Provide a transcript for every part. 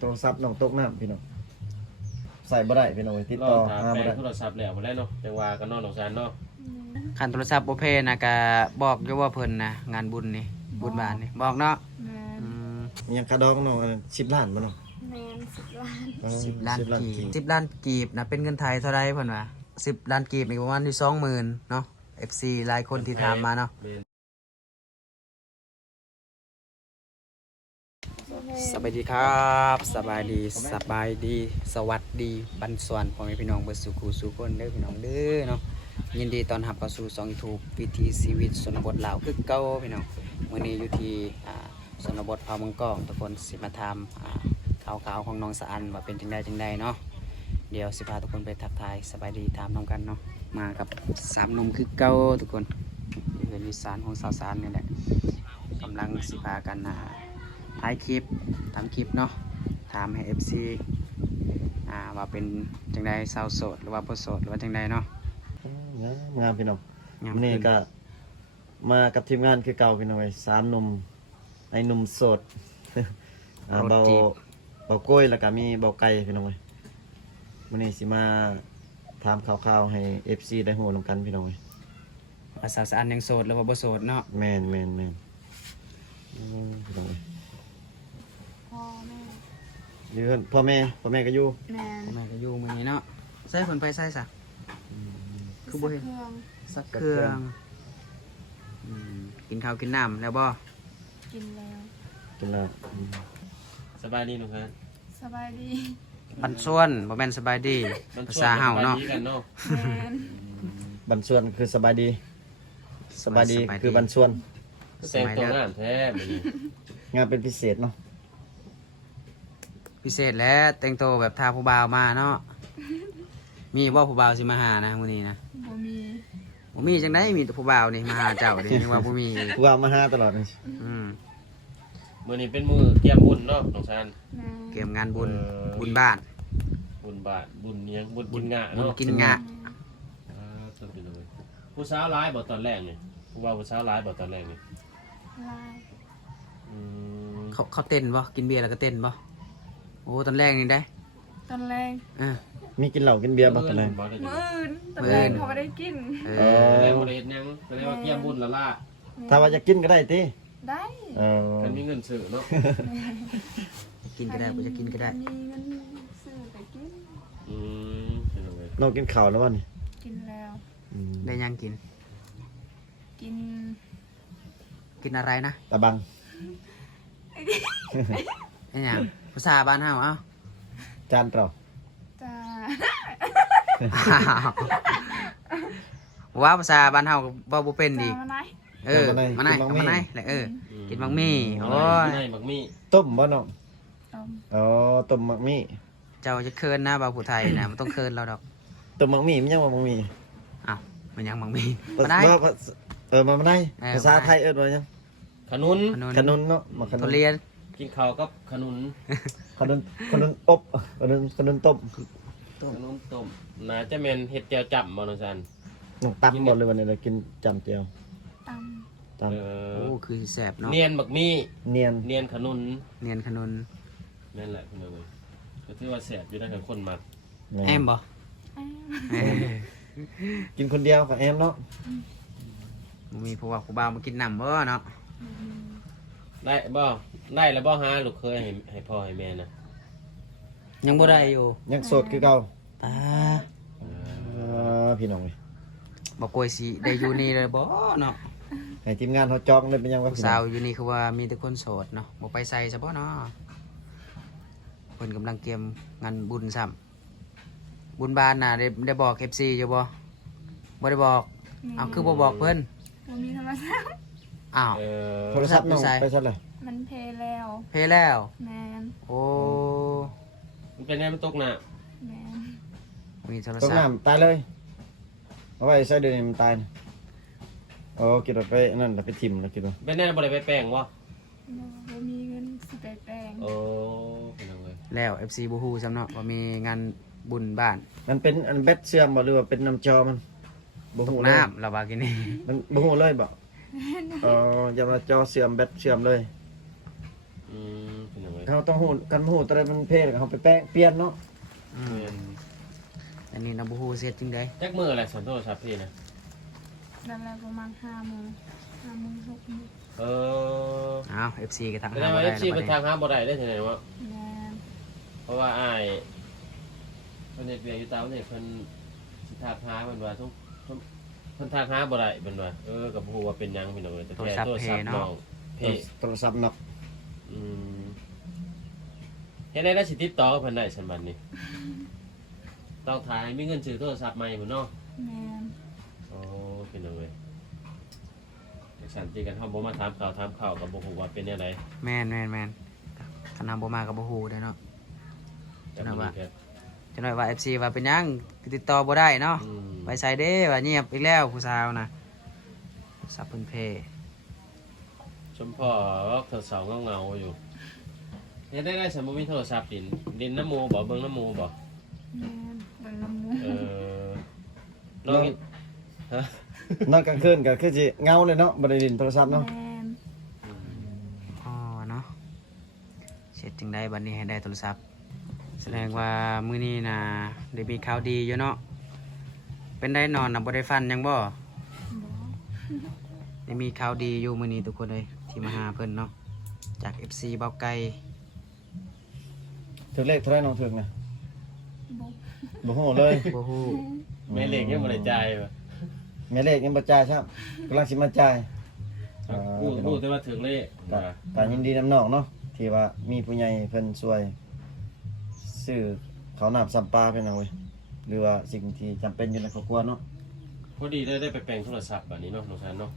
โทรศัพท์น้องตกน้ำพี่น้องใส่บ่ได้พี่น้องติดต่อหาบ่ได้โทรศัพท์แล้วบ่ได้เนาะจังว่ากันเนาะน้องซานเนาะคันโทรศัพท์บ่เพนะก็บอกอยู่ว่าเพิ่นนะงานบุญนี่บุญบ้านนี่บอกเนาะยังกระดองน้อง10 ล้านบ่น้องแมน10 ล้านกีบ10 ล้านกีบนะเป็นเงินไทยเท่าไรเพิ่นว่า10 ล้านกีบนี่ประมาณอยู่20,000เนาะ FC หลายคนที่ถามมาเนาะสบายดีครับสบายดีสวัสดีบันสวนพ่อแม่พี่น้องเบิดสุขุสุคนเด้อพี่น้องเด้อเนาะยินดีต้อนรับเข้าสู่ช่อง YouTube วิถีชีวิตชนบทลาวคือเก่าพี่น้องมื้อนี้อยู่ที่ชนบทเผาเมืองกองทุกคนสิมาถามข่าวของน้องสะอันว่าเป็นจังไดเนาะเดี๋ยวสิพาทุกคนไปทักทายสบายดีถามน้องกันเนาะมากับ3หนุ่มคือเก่าทุกคนอยู่ในวิสานของสาวสารนี่แหละกำลังสิพากันถ่ายคลิปทำคลิปเนาะถามให้ FC ว่าเป็นจังไดสาวโสดหรือว่าบ่โสดหรือว่าจังไดเนาะงามพี่น้องนี่ก็มากับทีมงานคือเก่าพี่น้อง3หนุ่มไอ้หนุ่มโสดเบาโก้ยแล้วก็มีเบาไก่พี่น้องมื้อนี้สิมาถามข่าวๆให้ FC ได้ฮู้นำกันพี่น้องว่าสาวสารยังโสดหรือว่าบ่โสดเนาะแม่นพี่น้องพ่อแม่อยู่พ่อแม่ก็อยู่แมน พ่อแม่ก็อยู่มื้อนี้เนาะใส่เพิ่นไปใส่ซะคือบ่เห็นสักเครื่องกินข้าวกินน้ำแล้วบ่กินแล้วสบายดีน้องซานสบายดีบันส่วนบ่แม่นสบายดีภาษาเฮาเนาะแมนบันส่วนคือสบายดีคือบันส่วนแต่งตัวงามแท้มื้อนี้งานเป็นพิเศษเนาะพิเศษแล้วแต่งตัวแบบทาผู้บ่าวมาเนาะมีบ่ผู้บ่าวสิมาหานะมื้อนี้นะบ่มีจังได๋มีแต่ผู้บ่าวนี่มาหาเจ้าดินึกว่าบ่มีผู้บ่าวมาหาตลอดนี่มื้อนี้เป็นมื้อเตรียมบุญเนาะน้องซานเตรียมงานบุญบ้านบุญเลี้ยงบุญกินงะเนาะบุญกินงะสุดไปเลยผู้สาวร้ายบ่ตอนแรกนี่ผู้ว่าผู้สาวร้ายบ่ตอนแรกนี่ลายเขาเต้นบ่กินเบียร์แล้วก็เต้นบ่โอ้ตอนแรกนี่ได้ตอนแรกมีกินเหล้ากินเบียร์บ่ตอนแรกมื้ออื่นตอนแรกเขาไม่ได้กินแล้วบ่ได้เฮ็ดหยังก็เลยว่าเตรียมบุญละล่ะถ้าว่าจะกินก็ได้ติได้คันมีเงินซื้อเนาะกินก็ได้บ่จะกินก็ได้มีเงินซื้อไปกินน้องกินข้าวแล้วบ่นี่กินแล้วได้ยังกินอะไรนะตะบังไอ้หยังภาษาบ้านเฮาเอ้าจานเปล่าจ้าว่าภาษาบ้านเฮาบ่บ่เป็นดิมาไหนมาไหนแหละกินบักมี่โอ้ยบักมี่ต้มบ่น้องต้มบักมี่เจ้าจะเคินนะบ่าวผู้ไทยนะมันต้องเคินเราดอกต้มบักมี่มันยังบักมี่อ้าวมันยังบักมี่มาได้มาได้ภาษาไทยว่ายังขนุนเนาะมาทุเรียนกินข้าวกับขนุนอบขนุนต้มน่าจะแม่นเฮ็ดแจ่วจับบ่น้องซันตำหมดเลยวันนี้เรากินจำเจียวตำโอ้คือแซ่บเนาะเนียนบักมี่เนียนขนุนนั่นแหละพี่น้องเอ้ยก็ถือว่าแซ่บอยู่ได้กับคนมักแอมบ่กินคนเดียวกับแอมเนาะมีผู้ว่าผู้บ่าวมากินน้ำบ่เนาะได้แล้วบ่หาลูกเคยให้พ่อให้แม่นะยังบ่ได้อยู่ยังโสดคือเก่าพี่น้องบ่กล้วยสิได้อยู่นี่เลยบ่เนาะให้ทีมงานเขาจองเลยเป็นยังว่าสาวอยู่นี่คือว่ามีแต่คนโสดเนาะบ่ไปใส่ซะบ่เนาะเพิ่นกำลังเตรียมงานบุญซ้ำบุญบ้านน่ะได้บอก FC อยู่บ่ได้บอกเอาคือบ่บอกเพิ่นบ่มีโทรศัพท์อ้าวโทรศัพท์น้องไปซะเลยมันเพแล้วแมนโอ้มันเป็นไงมันตกน้ำแมนมีโทรศัพท์ตกน้ำตายเลยเอาไว้ใส่เดือนมันตายกินไปนั่นไปทิ่มแล้วกินเป็นแน่บ่ได้ไปแป้งวะบ่มีเงินสิไปแป้งเป็นจังได๋แล้ว FC บ่ฮู้ซ้ำเนาะว่ามีงานบุญบ้านมันเป็นอันเบ็ดเสื่อมบ่หรือว่าเป็นน้ำจอมันบ่ฮู้น้ำเราว่ากินนี่มันบ่ฮู้เลยบ่อย่ามาจอเสื่อมแบตเสื่อมเลยเป็นจังได๋ เขาต้องฮู้กันฮู้ตัวใดมันเพศเขาไปแป้งเปลี่ยนเนาะ อันนี้นะบ่ฮู้เสียจริงได้ จักมืออะไรสันโทรศัพท์พี่นะ นั่นแหละประมาณ5 โมง6 โมง เออ อ้าว FC ก็ทัก แสด หาง บ่ ว่า ได้ FC แล้ว เป็ บั น ด ทา นี้ งหาบ่ได้ได้ที่ไหนวะ แม่น เพราะว่าอ้ายเพิ่นเฮ็ดเวียกอยู่ตามนี่เพิ่นสิทักหาเพิ่นว่าทุกเพิ่นทักหาบ่ได้เพิ่นว่าก็บ่ฮู้ว่าเป็นหยังพี่น้องแต่แค่โทรศัพท์น้องเพ โทรศัพท์เนาะ อืมเฮ็ดได้แล้วสิติดต่อกับเพิ่นได้ซั่นบัดนี้ต้องถ่ายมีเงินซื้อโทรศัพท์ใหม่พุ่นเนาะ แม่น โอ้เป็นจังเลยจักสันติกันเฮาบ่มาถามข่าวก็บ่ฮู้ว่าเป็นแนวใด แม่นคันนำบ่มาก็บ่ฮู้เด้อเนาะ แต่มื้อนี้ก็ จังหน่อยว่า FC ว่าเป็นหยังติดต่อบ่ได้เนาะ อืม ไปใส่เด้ว่าเงียบอีกแล้วผู้สาวนะสับเพิ่นเพ ชมพ่อเธอสาวเงาๆอยู่เฮ็ดได้สมมุติมีโทรศัพท์ดินน้ำหมูบ่เบิ่งน้ำหมูบ่ แม่นเบิ่งน้ำมู เออน้องฮะ นอนกลางคืนก็คือสิเงาเลยเนาะบ่ได้ดินโทรศัพท์เนาะ แม่น อ๋อเนาะเสร็จจึงได้บัดนี้ให้ได้โทรศัพท์แสดงว่ามื้อนี้น่ะได้มีข่าวดีอยู่เนาะเป็นได้นอนน่ะบ่ได้ฟันหยังบ่ บ่ ได้มีข่าวดีอยู่มื้อนี้ทุกคนเลยที่มาหาเพิ่นเนาะจาก FC เบาไก่ ถึงเลขเท่าไหร่น้องถึงน่ะ บ่ บ่ฮู้เลย บ่ฮู้ แม่เล็กยังบ่ได้จ่ายบ่ แม่เลขยังบ่จ่ายครับกำลังสิมาจ่าย พูดแต่ว่าถึงเลข ก็ยินดีนำน้องเนาะที่ว่ามีผู้ใหญ่เพิ่นช่วยซื้อข้าวน้ำซ้ำปลาเพิ่นเอาไว้หรือว่าสิ่งที่จำเป็นอยู่ในครอบครัวเนาะ พอดีได้ไปแปลงโทรศัพท์บัดนี้เนาะน้องชานเนาะ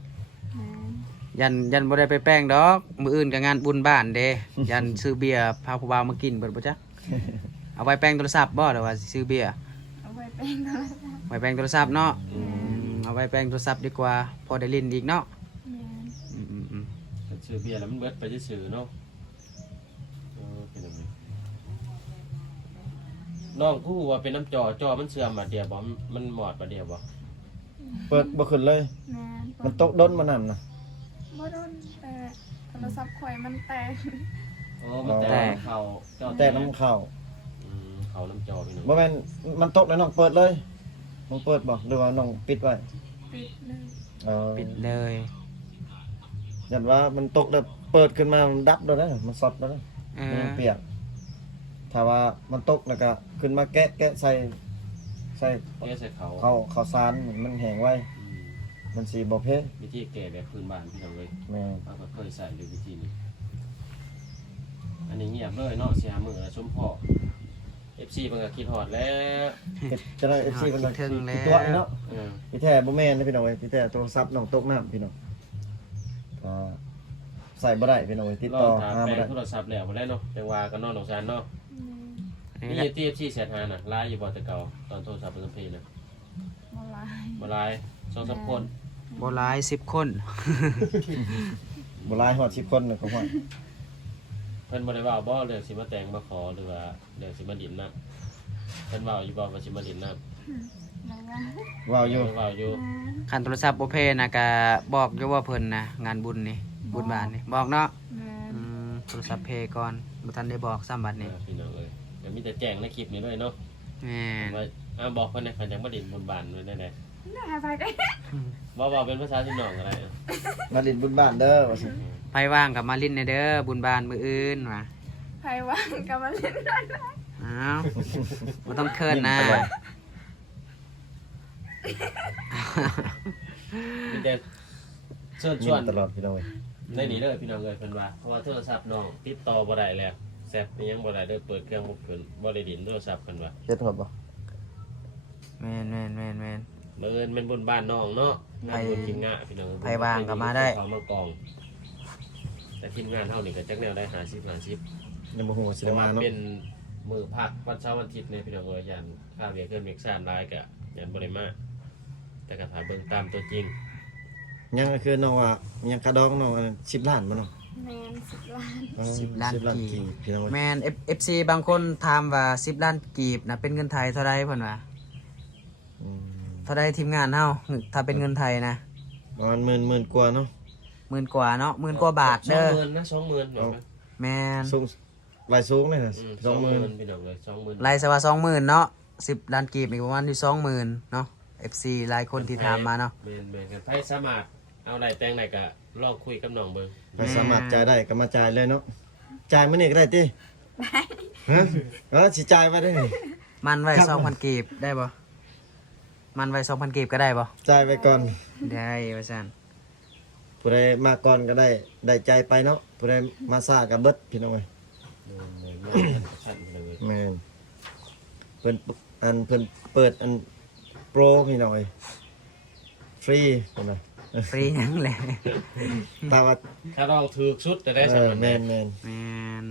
แม่น ยันบ่ได้ไปแป้งดอกมื้ออื่นก็งานบุญบ้านเด้ ยันซื้อเบียร์พาผู้บ่าวมากินเบิดบ่จ๊ะเอาไว้แป้งโทรศัพท์บ่หรือว่าสิซื้อเบียร์ เอาไว้เป็นโทรศัพท์ ไว้แป้งโทรศัพท์เนาะเอาไว้แป้งโทรศัพท์ดีกว่าพอได้เล่นอีกเนาะ แม่น อืม ซื้อเบียร์แล้วมันเบิดไปซื่อๆเนาะเป็นจังไดน้องผู้ว่าเป็นน้ำจอมันเสื่อมบัดเดียวบ่มันหมอดบัดเดียวบ่ เปิดบ่ขึ้นเลย แม่น มันตกด้นมานั่นน่ะ บ่โดนแต่โทรศัพท์ข่อยมันแตก โอ้มันแต่เข้าเจ้า แต่น้ำเข้า เข้าน้ำจอพี่น้อง บ่แม่นมันตกแล้วน้องเปิดเลยน้องเปิดบ่หรือว่าน้องปิดไว้ ปิดเลย ปิดเลย ยันว่ามันตกแล้วเปิดขึ้นมามันดับแล้วนะมันซอดแล้วนะ เอ มัน อ ยังเปียกถ้าว่ามันตกแล้วก็ขึ้นมาแกะใส่ แก้ใส่เขา ข้าวสารมันแห้งไว้มันสิบ่เพ่ วิธีแก้แบบพื้นบ้านพี่น้องเลย แม่ ป้าก็เคยใส่อยู่วิธีนี้อันนี้เงียบเลยเนาะเสียมือแล้วชมพ่อ FC เพิ่นก็คิดฮอดแล้ว จะได้ FC มัน คิดถึงแล้ว ตัวเนาะ เออ พี่แท้บ่แม่นนะพี่น้องเอ้ยพี่แท้โทรศัพท์น้องตกน้ำพี่น้องก็ใส่บ่ได้พี่น้องเอ้ยติด รอ ต่อ ถาม หา แปล บ่ได้ งโทรศัพท์แล้วบ่ได้เนาะจังว่ากันเนาะน้องชานเนาะ แม่น อันนี้ นี่ ก็ ที่ FC แชทหาน่ะไลน์อยู่บ่แต่เก่าตอนโทรศัพท์เพิ่นเพลน่ะ บ่หลาย บ่ไลน์2-3คน บ่หลาย10 คน บ่หลายฮอด10คนน่ะก็ฮอด เพิ่นบ่ได้เว้าบ่เรื่องสิมาแต่งมาขอหรือว่าเรื่องสิมาดินน้ำเพิ่นเว้าอยู่บ่ว่าสิมาดินน้ำ แล้วว่า ว้าวอยู่ เว้าอยู่ แม่น คันโทรศัพท์บ่เพนะก็บอกอยู่ว่าเพิ่นนะงานบุญนี่บุญบ้านนี่บอกเนาะ แม่น โทรศัพท์เพก่อนบ่ทันได้บอกซ้ำบัดนี้ พี่น้องเอ้ยก็มีแต่แจ้งในคลิปนี้เลยเนาะ แม่น ว่าบอกเพิ่นให้คันจังมาดินบนบ้านด้วยแน่ น่าไปกัน ๆว่าเป็นภาษาที่น้องอะไร มาดินบุญบ้านเด้อว่าซั่น ไปว่างกับมาลิ้นในเด้อบุญบ้านมื้ออื่นว่ะ ไผว่างก็มาเล่นได้ อ้าวบ่ต้องเคินนะ มีแต่เชิญช ยิ้ วน มตลอดพี่น้องเอ้ย ในนี้เลยพี่น้องเอ้ยเพิ่นว่าเพราะว่าโทรศัพท์น้องติดต่อบ่ได้แล้วแซ่บนี่ยังบ่ได้เด้อเปิดเครื่องบ่ขึ้นบ่ได้ดินโทรศัพท์เพิ่นว่า เฮ็ดฮอดบ่ แม่นแม่นแม่นแม่น บังเอิญเป็นบนบ้านน้องเนาะงานบุญทีมงานพี่น้อง ไปว่างก็มาได้ ของมากอง แต่ทีมงานเฮานี่ก็จักแนวได้50 ยังบ่ฮู้ว่าสิได้มา เพราะ เนาะ ว่าเป็นมื้อพักวันเสาร์วันอาทิตย์เนี่ยพี่น้องเอ้ยยันค่าเวียเกินเวียกซ่านหลายก็ยันบ่ได้มาแต่ก็ถ้าเบิ่งตามตัวจริง ยังก็คือน้องว่ายังกระดองน้อง10ล้านบ่เนาะ แม่น10 ล้าน 10ล้าน 10ล้าน กี กี บบ พี่น้องเอ้ย แม่น FC บางคนถามว่า10ล้านกีบนะเป็นเงินไทยเท่าใดเพิ่นว่า อืม เท่าใดทีมงานเฮาถ้าเป็นเงินไทยนะ ประมาณหมื่นกว่าเนาะ 10,000กว่าเนาะ10,000กว่าบาทเด้อ 20,000นะ20,000เนาะ แม่น สูง ลายสูงเลยนะ 20,000พี่น้องเลย20,000 ไล่ซะว่า20,000เนาะ10ล้านกีบอีกประมาณอยู่20,000เนาะ FC หลายคนที่ถามมาเนาะ แม่นๆกันไผสามารถเอาได้แต่งได้ก็ลองคุยกับน้องเบิ่ง ไปสามารถจ่ายได้ก็มาจ่ายเลยเนาะจ่ายมื้อนี้ก็ได้ติฮะสิจ่ายไว้ได้นี่ มันไว้2,000กีบได้บ่มันไว้2,000กีบก็ได้บ่ จ่ายไว้ก่อน ได้ว่าซั่น ผู้ใดมาก่อนก็ได้ใจไปเนาะผู้ใดมาซ่าก็เบิดพี่น้องเอ้ย ชั้นพี่น้องเอ้ย แม่นเพิ่นเพิ่นเปิดโปรพี่น้องเอ้ยฟรีเพิ่นน่ะ ฟรีหยังแหละ แต่ว่า ถ้าลองถูกสุดจะได้สำหรับ แม่น แม่น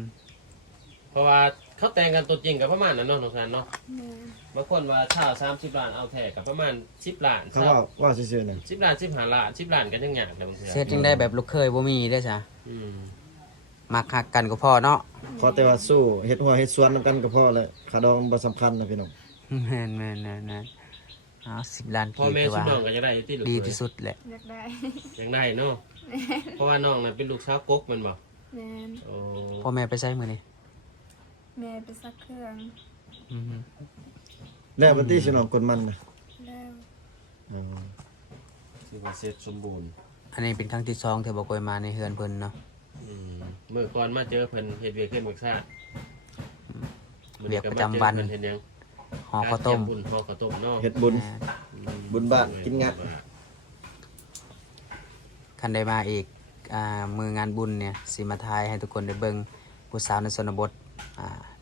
เพราะว่าเขาแต่งกันตัวจริงกับประมาณนั้นเนาะน้องซันเนาะ แม่ บางคนว่าเช่า30ล้านเอาแท้กับประมาณ10ล้าน เขาว่าซื่อๆน่ะ 10ล้าน15ล้าน10ล้านกันยังยากเลยบางเทื่อ เฮ็ดจังได้แบบลูกเคยบ่มีได้อจ้ะ อืม มักฮักกันก็พอเนาะ ขอแต่ว่าสู้เฮ็ดหัวเฮ็ดสวนนำกันก็พอเลยค่าดองบ่สำคัญนะพี่น้อง แม่นเอา10ล้าน พ่อ กีบ แม่ ถือ สุด ว่า น้องก็จะได้อยู่ที่ลูก ดีที่สุดแหละ อยากได้ ยังได้เนาะเพราะว่าน้องน่ะเป็นลูกสาวกกแมันบ่ แม่น โอ้ พ่อแม่ไปใช้มื้อนี้ แม่ไปซักเครื่อง อือฮึ แล้วบัดนี้สิน้องกดมันน่ะ แล้ว อ๋อ ถือว่าเสร็จสมบูรณ์ อันนี้เป็นครั้งที่2ที่บ่เคยมาในเฮือนเพิ่นเนาะ มื้อก่อนมาเจอเพิ่นเฮ็ดเวียกเฮ็ดเมือกซ่า เวียกประจำวัน เพิ่นเฮ็ดหยัง ห่อข้าวต้ม บุญห่อข้าวต้มเนาะ เฮ็ดบุญ บุญบ้านกินงะ คันได้มาอีกมืองานบุญเนี่ยสิมาทายให้ทุกคนได้เบิ่งผู้สาวในชนบท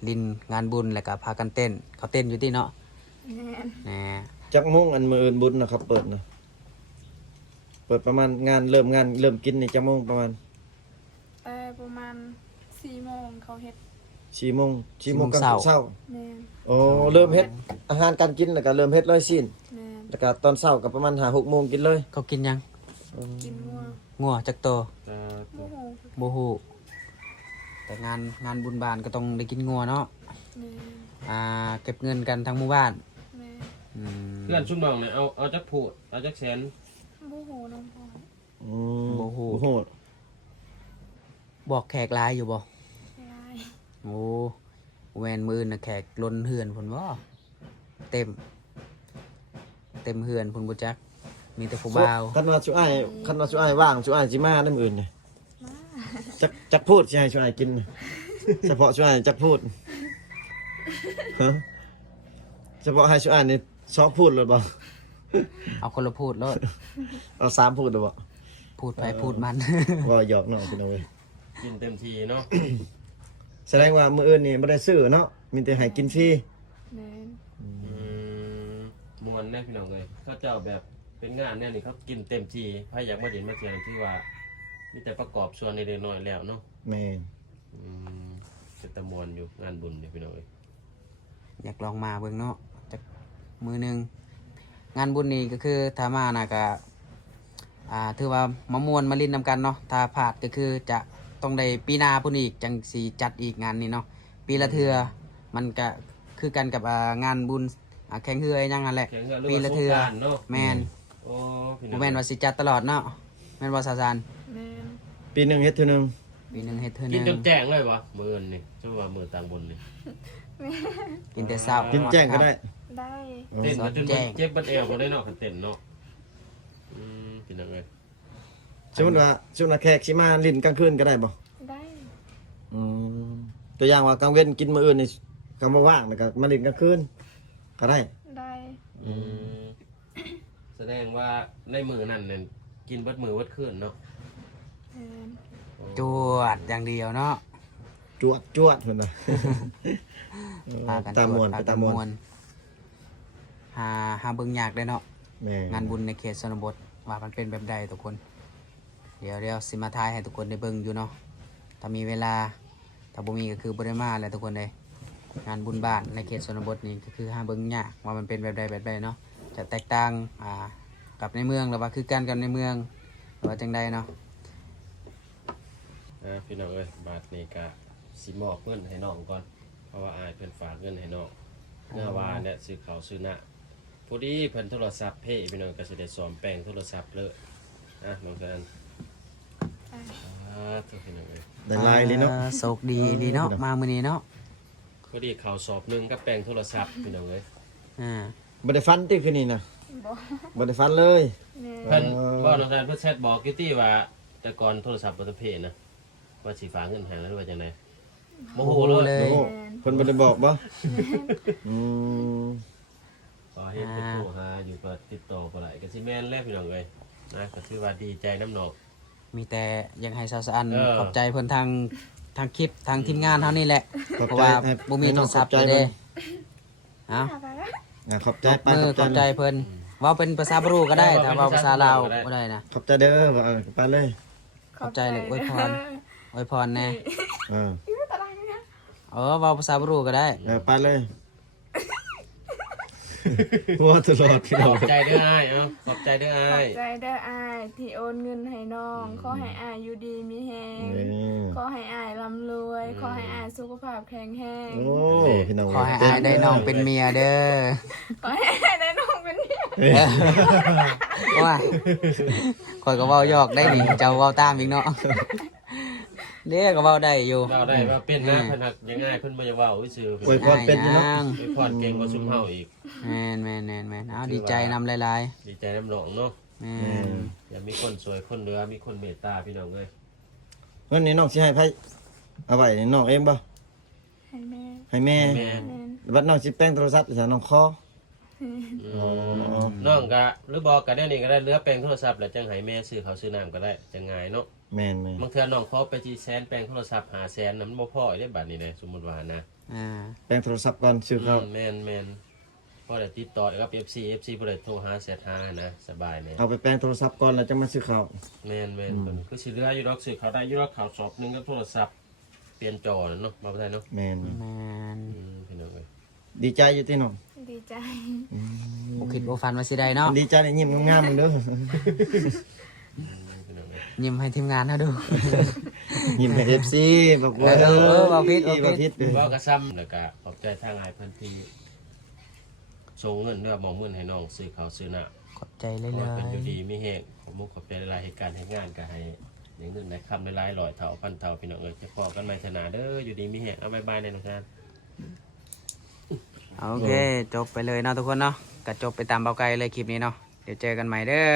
ลินงานบุญแล้วก็พากันเต้นเขาเต้นอยู่ที่เนาะ แม่น แหน่ จักโมงอันมื้ออื่นบุญนะครับเปิดนะเปิดประมาณงานเริ่มกินนี่จักโมงประมาณ แต่ประมาณ4 โมงเขาเฮ็ด 4 โมงกลางคืนเช้า แม่น โอ้เริ่มเฮ็ดอาหารการกินแล้วก็เริ่มเฮ็ดเลยสิ้น แม่น แล้วก็ตอนเช้าก็ประมาณ5-6 โมงกินเลย เขากินหยัง กินงัว งัวจักโต โอ้โห บ่ฮู้แต่งานบุญบ้านก็ต้องได้กินงัวเนาะ แม่น เก็บเงินกันทั้งหมู่บ้าน แม่น อืม เพื่อนชุมน้องเนี่ยเอาจักผูดเอาจักแสน บ่โหน้องพ่อ อืม บ่ฮู้ บ่ฮู้ บอกแขกหลายอยู่บ่ ได้ โอ้แวนมือน่ะแขกล้นเฮือนพุ่นบ่เต็มเฮือนพุ่นบ่จักมีแต่ผู้บ่าว คันว่าสุอ้ายว่างสุอ้ายสิมานํอื่นนี่ มา จักพูดสิให้สุอ้ายกินน่ะเฉพาะสุอ้ายจักพูดฮะเฉพาะให้สุอ้ายนี่ชอบพูดเลยบ่ เอาคนละพูดโลด เอา3พูดเลยบ่ พูดไปพูดมัน ว่าหยอกน้องพี่น้องเว้ย กินเต็มทีเนาะ แสดงว่ามื้ออื่นนี่บ่ได้ซื้อเนาะมีแต่ให้กินฟรี แม่น มวนแน่พี่น้องเลยเขาเจ้าแบบเป็นงานเนี่ยนี่เขากินเต็มทีใครอยากมาเด่นมาเทียนที่ว่ามีแต่ประกอบส่วนในเล็กน้อยแล้วเนาะ แม่น เป็นตะมวนอยู่งานบุญอยู่พี่น้องเลย อยากลองมาเบิ่งเนาะจักมือหนึงงานบุญนี่ก็คือถ้ามาน่ะก็ถือว่ามามวนมาลิ้นนำกันเนาะถ้าพลาดก็คือจะต้องได้ปีหน้าพุ่นอีกจังสิจัดอีกงานนี้เนาะปีละเทื่อมันก็คือกันกับงานบุญแข่งเรืออีหยังนั่นแหละ แข่งกันหรือ ปี ว่า ละ สง เทื่อก รานต์เนาะ แม่น โอ้พี่น้ บ่ อง แม่นว่าสิจัดตลอดเนาะแม่นว่าซาซาน แม่น ปีหนึงเฮ็ดเทื่อนึง ปีหนึงเฮ็ดเทื่อห กิ นึ น ง จนแจ้งเลยวะมือนี่จังว่ามือต่างบนนี่ กินแต่เช้า กินแจ้งก็ได้ ได้ เต้น สอ กัน นจน แจ้ง เจ็บบัดเอวบ่ได้เนาะคันเต้นเนาะพี่น้องเลย สมมุติว่าแขกสิมาลิ้นกลางคืนก็ได้บ่ ได้ อืมตัวอย่างว่ากลางเว้นกินมื้ออื่นนี่กำบ่ว่างแล้วก็มาลิ้นกลางคืนก็ได้ ได้ แสดงว่าในมือนั่นเนี่ยกินเบิดมือเบิดคืนเนาะ แม่น จวดอย่างเดียวเนาะ จวดเพิ่นน่ะ พากัน ตามมวน จวด ไปตามมวน หาเบิ่งยากได้เนาะ แม่ งานบุญในเขตชนบทว่ามันเป็นแบบใดทุกคน เดี๋ยวสิมาทายให้ทุกคนได้เบิ่งอยู่เนาะถ้ามีเวลาถ้าบ่มีก็คือบ่ได้มาแหละทุกคนเลยงานบุญบ้านในเขตชนบทนี่ก็คือหาเบิ่งยากว่ามันเป็นแบบใดเนาะจะแตกต่างกับในเมืองหรือว่าคือกันกับในเมืองหรือว่าจังใดเนาะ พี่น้องเอ้ยบาทนี้ก็สิมอบเงินให้น้องก่อนเพราะว่าอายเพิ่นฝากเงินให้น้องเมื่อวานเนี่ยซื้อข้าวซื้อน้ำพอดีเพิ่นโทรศัพท์เพ่พี่น้องก็สิได้ซ่อมแปลงโทรศัพท์เลยน้องกัน ได้ อ่า ตัวพี่น้องเอ้ย ได้ลายเลยเนาะ โชคดีดีเนาะมามื้อนี้เนาะ พอดีข่าวสอบหนึงกับแปลงโทรศัพท์พี่น้องเอ้ย อ่า บ่ได้ฟันติคือนี่นะ บ่ บ่ได้ฟันเลย แม่ เพิ่นบ่น้องแทนเพิ่นแชทบอกอยู่ที่ว่าแต่ก่อนโทรศัพท์บ่ต้องเพนะว่าสิฝากเงินให้แล้วหรือว่าจังได๋โมโหเลย โอ้เพิ่นบ่ได้บอกบ่อืม พอเห็นเพิ่นโทรหาอยู่ก็ติดต่อบ่ได้ก็สิแม่นแล้วพี่น้องเอ้ยนะก็ถือว่าดีใจน้ำหนอก มีแต่อยากให้สาวสะอัน เออ ขอบใจเพิ่นทางคลิปทางทีมงานเฮานี่แหละ ขอบ เพราะ ใจ ว่า ให้ บ่มีโทรศัพท์ ขอบ เล ใจ ยเอ้า ไปแล้ว ขอบใจ ยกมือขอบใจเพิ่นเว้าเป็นภาษาบรูก็ได้ถ้าเว้าภาษาลาวบ่ได้นะ ขอบใจเด้อว่าไปเลย ขอบใจเลยอวยพร อวยพรแน่ เออ อยู่ตารางนะ เว้าภาษาบรูก็ได้ ไปเลยหัวตลอดพี่ ข น้อ อง บใจเด้ออ้ายเอ้าขอบใจเด้อ ขอ อ้า บ ย ใจเด้ออายที่โอนเงินให้น้องขอให้อายอยู่ดีมีแฮง นี่ ขอให้อายร่ำรวย ขอให้อายสุขภาพแข็งแรง โอ้พี่น้อง ขอให้อายได้น้องเป็นเมียเด้อ ขอให้อายได้น้องเป็นเมีย ว่าข่อยก็เว้าหยอกได้นี่เจ้าเว้าตามอีกเนาะเด้ก็เว้าได้อยู่ เราได้ว่าเป็นนะเพิ่นฮักยังง่ายเพิ่นบ่อยากเว้าซื่อๆ อวยพรเป็นอยู่เนาะ อวยพรเก่งกว่าซุมเฮาอีก แม่นเอาดีใจนำหลาย ดีใจน้ำหนองเนาะ ๆแม่น อย่ามีคนสวยคนเหลือมีคนเมตตาพี่น้องเอ้ย เงินนี้น้องสิให้ไผเอาไว้น้องเองบ่ ให้แม่ ให้แม่ แม่ แม่น บัดน้องสิแป้งโทรศัพท์ใส่น้องคอ น้องก็หรือบอกกันเดี๋ยวนี้ก็ได้เหลือแปลงโทรศัพท์แล้วจังให้แม่ซื้อข้าวซื้อน้ำก็ได้จังง่ายเนาะ แม่น บางเทื่อน้องขอไปจีแสนแปลงโทรศัพท์500,000น่ะมันบ่พอได้บัดนี้นะสมมุติว่านะ อ่า แป้งโทรศัพท์ก่อนซื้อเขา แม่นพอได้ติดต่อกับ FC บ่ได้โทรหาแชทหานะสบายแม่ เอาไปแป้งโทรศัพท์ก่อนแล้วจะมาซื้อเขา แม่นเพิ่นคือสิเหลืออยู่ดอกซื้อข้าวได้อยู่ดอกข้าวสอบหนึงกับโทรศัพท์เปลี่ยนจอน่ะเนาะบ่ได้เนาะ แม่น แม่น พี่น้องเอ้ย ดีใจอยู่ที่น้อง ดีใจ บ่คิดบ่ฝันว่าสิได้เนาะ ดีใจได้ยิ้มงามๆมึงเด้อ พี่น้องเอ้ย ยิ้มให้ทีมงานเฮาดู ยิ้มให้ FC บอกว่า บ่ผิด บ่ผิดเด้อ ว่ากระซ้ำแล้วก็ขอบใจทางอ้ายเพิ่นที่ส่งเงินเด้อมองเงินให้น้องซื้อข้าวซื้อน้ำ ขอบใจเล ข ย อให้เป็นอยู่ดีมีแห้งผมมุกขอบใจหลายๆเหตุการณ์ให้งานก็ให้อย่างนึงในคำหลายๆร้อยเท่าพันเท่าพี่น้องเอ้ยจะพอกันใหม่เถอะนาเด้ออยู่ดีมีแห้งเอาบายๆในน้องงาน โอเค จบไปเลยเนาะทุกคนเนาะก็จบไปตามเบาไกลเลยคลิปนี้เนาะเดี๋ยวเจอกันใหม่เด้อ